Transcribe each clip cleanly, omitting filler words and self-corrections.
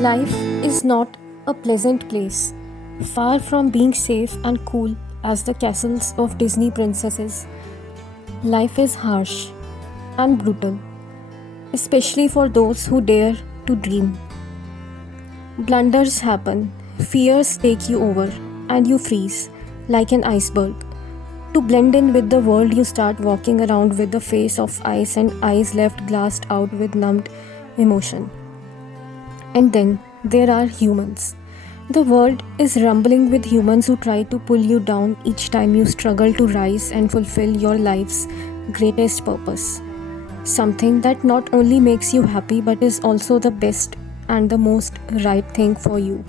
Life is not a pleasant place, far from being safe and cool as the castles of Disney princesses. Life is harsh and brutal, especially for those who dare to dream. Blunders happen, fears take you over, and you freeze like an iceberg. To blend in with the world, you start walking around with a face of ice and eyes left glassed out with numbed emotion. And then there are humans. The world is rumbling with humans who try to pull you down each time you struggle to rise and fulfill your life's greatest purpose. Something that not only makes you happy but is also the best and the most right thing for you.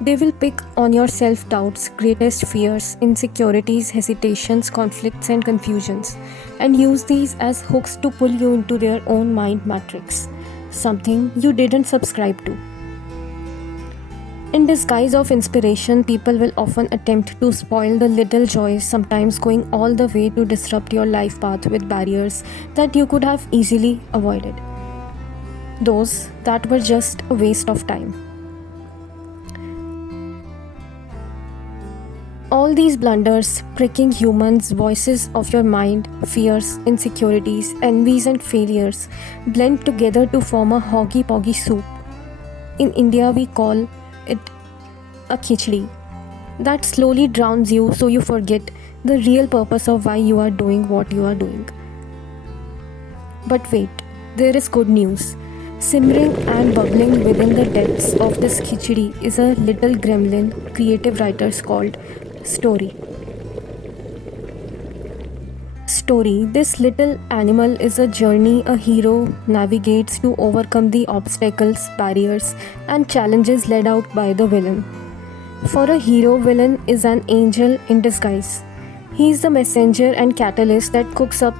They will pick on your self doubts, greatest fears, insecurities, hesitations, conflicts, and confusions, and use these as hooks to pull you into their own mind matrix, something you didn't subscribe to. In disguise of inspiration, people will often attempt to spoil the little joys, sometimes going all the way to disrupt your life path with barriers that you could have easily avoided. Those that were just a waste of time. All these blunders, pricking humans, voices of your mind, fears, insecurities, envies, and failures blend together to form a hoggy poggy soup. In India, we call it a khichdi that slowly drowns you so you forget the real purpose of why you are doing what you are doing. But wait, there is good news. Simmering and bubbling within the depths of this khichdi is a little gremlin creative writers called Story. Story. This little animal is a journey a hero navigates to overcome the obstacles, barriers, and challenges laid out by the villain. For a hero, villain is an angel in disguise. He is the messenger and catalyst that cooks up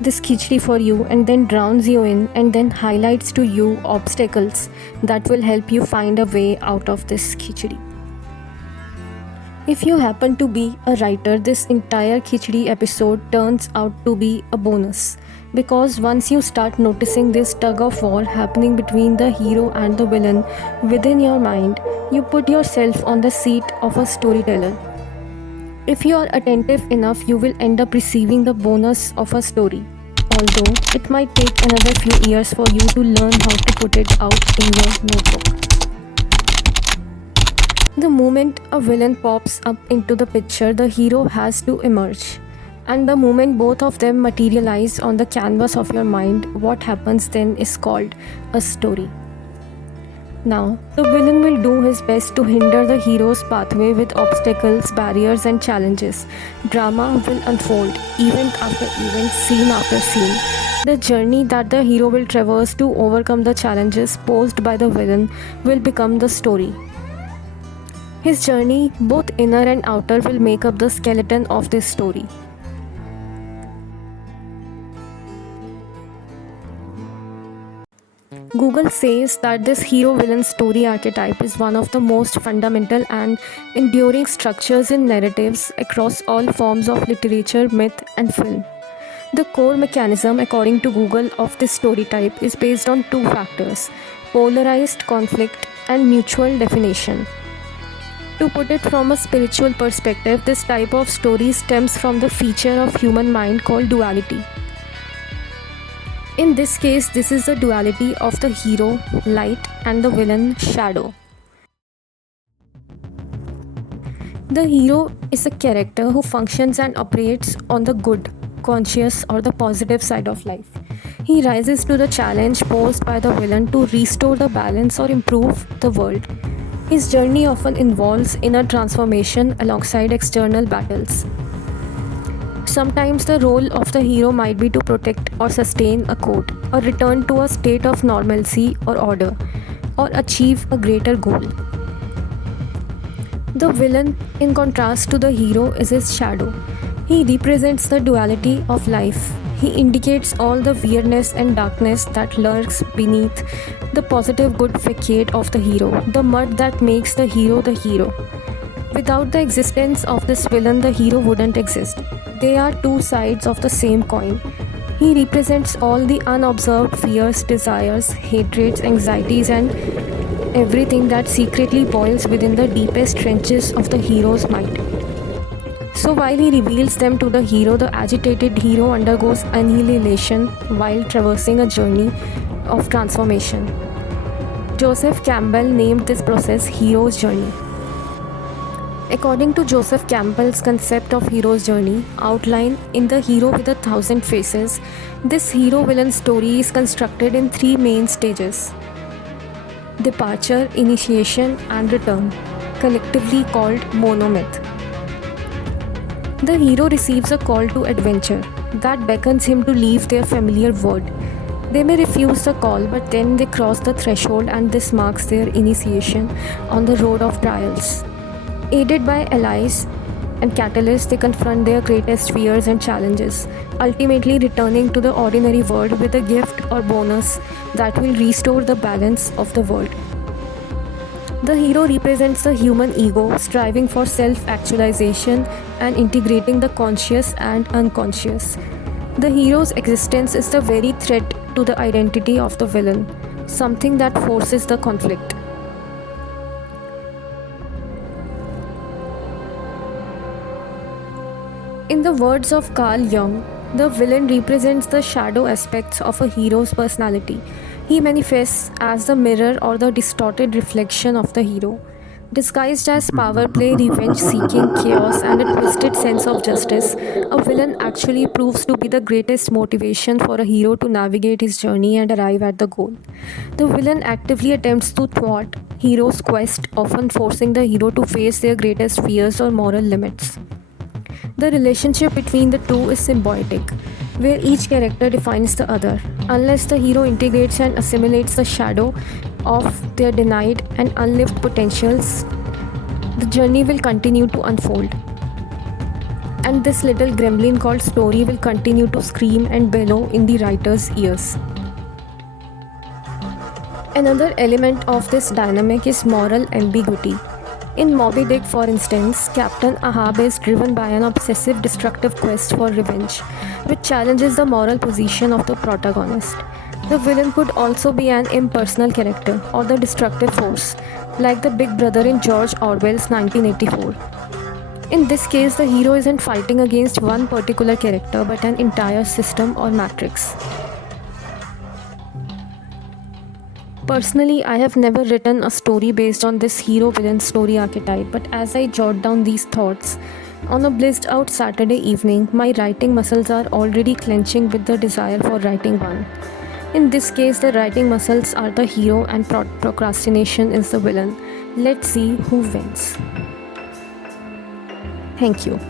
this khichdi for you and then drowns you in and then highlights to you obstacles that will help you find a way out of this khichdi. If you happen to be a writer, this entire khichdi episode turns out to be a bonus. Because once you start noticing this tug of war happening between the hero and the villain within your mind, you put yourself on the seat of a storyteller. If you are attentive enough, you will end up receiving the bonus of a story. Although it might take another few years for you to learn how to put it out in your notebook. The moment a villain pops up into the picture, the hero has to emerge. And the moment both of them materialize on the canvas of your mind, what happens then is called a story. Now, the villain will do his best to hinder the hero's pathway with obstacles, barriers, and challenges. Drama will unfold, event after event, scene after scene. The journey that the hero will traverse to overcome the challenges posed by the villain will become the story. His journey, both inner and outer, will make up the skeleton of this story. Google says that this hero-villain story archetype is one of the most fundamental and enduring structures in narratives across all forms of literature, myth, and film. The core mechanism, according to Google, of this story type is based on two factors: polarized conflict and mutual definition. To put it from a spiritual perspective, this type of story stems from the feature of human mind called duality. In this case, this is the duality of the hero, light, and the villain, shadow. The hero is a character who functions and operates on the good, conscious, or the positive side of life. He rises to the challenge posed by the villain to restore the balance or improve the world. His journey often involves inner transformation alongside external battles. Sometimes the role of the hero might be to protect or sustain a court, or return to a state of normalcy or order, or achieve a greater goal. The villain, in contrast to the hero, is his shadow. He represents the duality of life. He indicates all the weirdness and darkness that lurks beneath the positive good facade of the hero, the mud that makes the hero the hero. Without the existence of this villain, the hero wouldn't exist. They are two sides of the same coin. He represents all the unobserved fears, desires, hatreds, anxieties, and everything that secretly boils within the deepest trenches of the hero's mind. So while he reveals them to the hero, the agitated hero undergoes annihilation while traversing a journey of transformation. Joseph Campbell named this process hero's journey. According to Joseph Campbell's concept of hero's journey, outlined in The Hero with 1,000 Faces, this hero-villain story is constructed in three main stages: departure, initiation, and return, collectively called monomyth. The hero receives a call to adventure that beckons him to leave their familiar world. They may refuse the call, but then they cross the threshold, and this marks their initiation on the road of trials. Aided by allies and catalysts, they confront their greatest fears and challenges, ultimately returning to the ordinary world with a gift or bonus that will restore the balance of the world. The hero represents the human ego, striving for self-actualization and integrating the conscious and unconscious. The hero's existence is the very threat to the identity of the villain, something that forces the conflict. In the words of Carl Jung, the villain represents the shadow aspects of a hero's personality. He manifests as the mirror or the distorted reflection of the hero. Disguised as power play, revenge seeking, chaos, and a twisted sense of justice, a villain actually proves to be the greatest motivation for a hero to navigate his journey and arrive at the goal. The villain actively attempts to thwart hero's quest, often forcing the hero to face their greatest fears or moral limits. The relationship between the two is symbiotic, where each character defines the other. Unless the hero integrates and assimilates the shadow of their denied and unlived potentials, the journey will continue to unfold. And this little gremlin called story will continue to scream and bellow in the writer's ears. Another element of this dynamic is moral ambiguity. In Moby Dick, for instance, Captain Ahab is driven by an obsessive destructive quest for revenge, which challenges the moral position of the protagonist. The villain could also be an impersonal character or the destructive force, like the big brother in George Orwell's 1984. In this case, the hero isn't fighting against one particular character but an entire system or matrix. Personally, I have never written a story based on this hero-villain story archetype, but as I jot down these thoughts, on a blizzed out Saturday evening, my writing muscles are already clenching with the desire for writing one. In this case, the writing muscles are the hero and procrastination is the villain. Let's see who wins. Thank you.